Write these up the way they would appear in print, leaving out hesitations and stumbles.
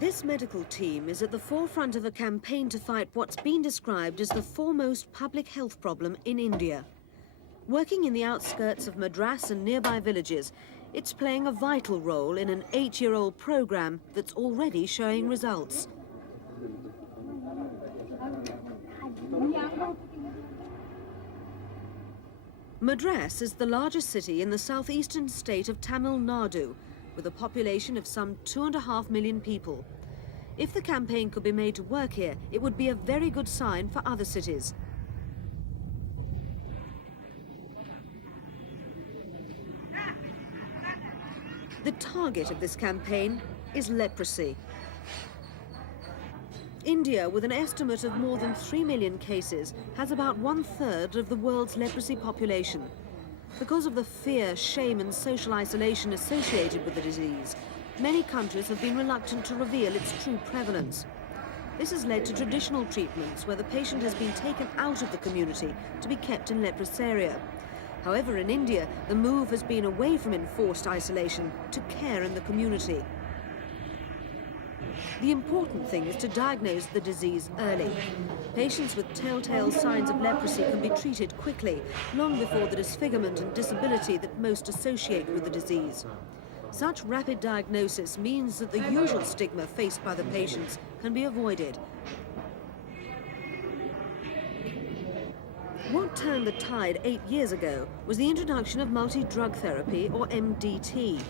This medical team is at the forefront of a campaign to fight what's been described as the foremost public health problem in India. Working in the outskirts of Madras and nearby villages, it's playing a vital role in an 8-year-old program that's already showing results. Madras is the largest city in the southeastern state of Tamil Nadu, with a population of some 2.5 million people. If the campaign could be made to work here, it would be a very good sign for other cities. The target of this campaign is leprosy. India, with an estimate of more than 3 million cases, has about 1/3 of the world's leprosy population. Because of the fear, shame and social isolation associated with the disease, many countries have been reluctant to reveal its true prevalence. This has led to traditional treatments where the patient has been taken out of the community to be kept in leprosaria. However, in India, the move has been away from enforced isolation to care in the community. The important thing is to diagnose the disease early. Patients with telltale signs of leprosy can be treated quickly, long before the disfigurement and disability that most associate with the disease. Such rapid diagnosis means that the usual stigma faced by the patients can be avoided. What turned the tide 8 years ago was the introduction of multi-drug therapy, or MDT.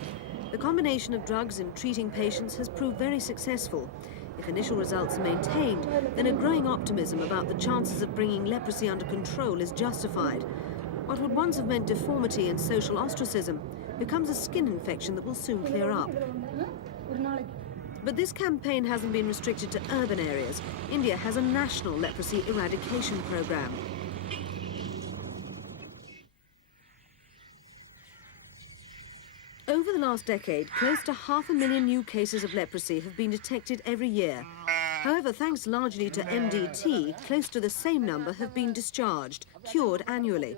The combination of drugs in treating patients has proved very successful. If initial results are maintained, then a growing optimism about the chances of bringing leprosy under control is justified. What would once have meant deformity and social ostracism becomes a skin infection that will soon clear up. But this campaign hasn't been restricted to urban areas. India has a national leprosy eradication program. Over the last decade, close to 500,000 new cases of leprosy have been detected every year. However, thanks largely to MDT, close to the same number have been discharged, cured annually.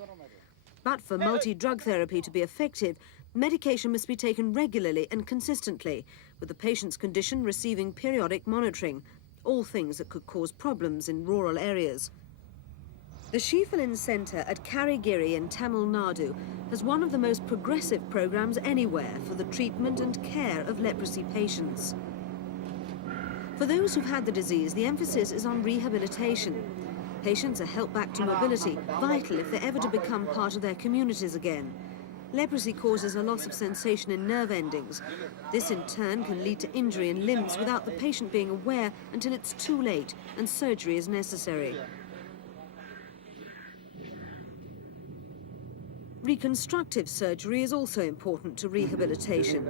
But for multi-drug therapy to be effective, medication must be taken regularly and consistently, with the patient's condition receiving periodic monitoring, all things that could cause problems in rural areas. The Shifalin Centre at Karigiri in Tamil Nadu has one of the most progressive programs anywhere for the treatment and care of leprosy patients. For those who've had the disease, the emphasis is on rehabilitation. Patients are helped back to mobility, vital if they're ever to become part of their communities again. Leprosy causes a loss of sensation in nerve endings. This in turn can lead to injury in limbs without the patient being aware until it's too late and surgery is necessary. Reconstructive surgery is also important to rehabilitation.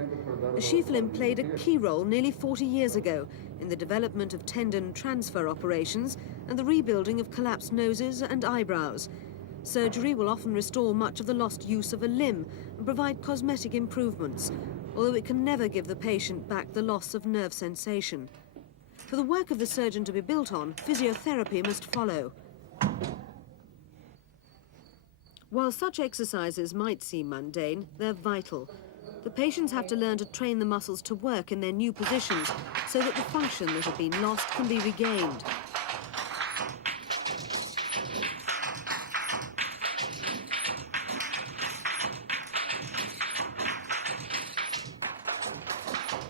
The Shifalin played a key role nearly 40 years ago in the development of tendon transfer operations and the rebuilding of collapsed noses and eyebrows. Surgery will often restore much of the lost use of a limb and provide cosmetic improvements, although it can never give the patient back the loss of nerve sensation. For the work of the surgeon to be built on, physiotherapy must follow. While such exercises might seem mundane, they're vital. The patients have to learn to train the muscles to work in their new positions so that the function that had been lost can be regained.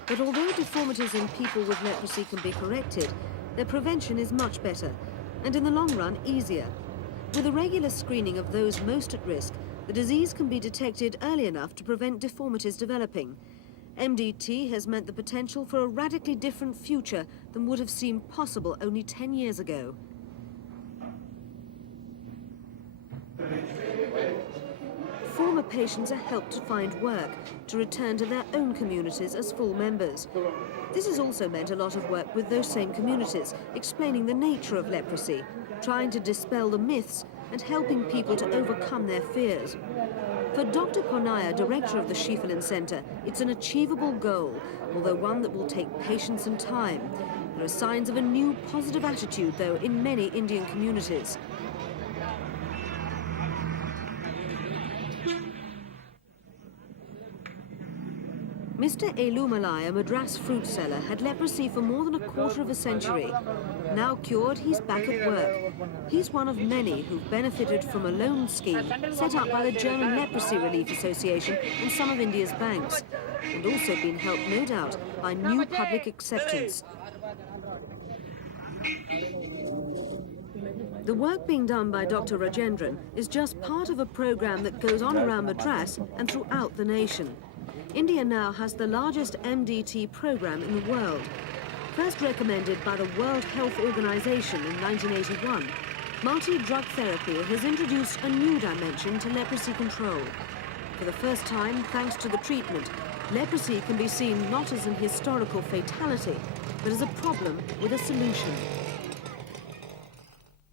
But although deformities in people with leprosy can be corrected, their prevention is much better, and in the long run, easier. With a regular screening of those most at risk, the disease can be detected early enough to prevent deformities developing. MDT has meant the potential for a radically different future than would have seemed possible only 10 years ago. Former patients are helped to find work, to return to their own communities as full members. This has also meant a lot of work with those same communities, explaining the nature of leprosy, trying to dispel the myths and helping people to overcome their fears. For Dr. Ponaya, director of the Shifalin Centre, it's an achievable goal, although one that will take patience and time. There are signs of a new positive attitude, though, in many Indian communities. Mr. Elumalai, a Madras fruit seller, had leprosy for more than a quarter of a century. Now cured, he's back at work. He's one of many who've benefited from a loan scheme set up by the German Leprosy Relief Association and some of India's banks, and also been helped, no doubt, by new public acceptance. The work being done by Dr. Rajendran is just part of a program that goes on around Madras and throughout the nation. India now has the largest MDT program in the world. First recommended by the World Health Organization in 1981, multi-drug therapy has introduced a new dimension to leprosy control. For the first time, thanks to the treatment, leprosy can be seen not as an historical fatality, but as a problem with a solution.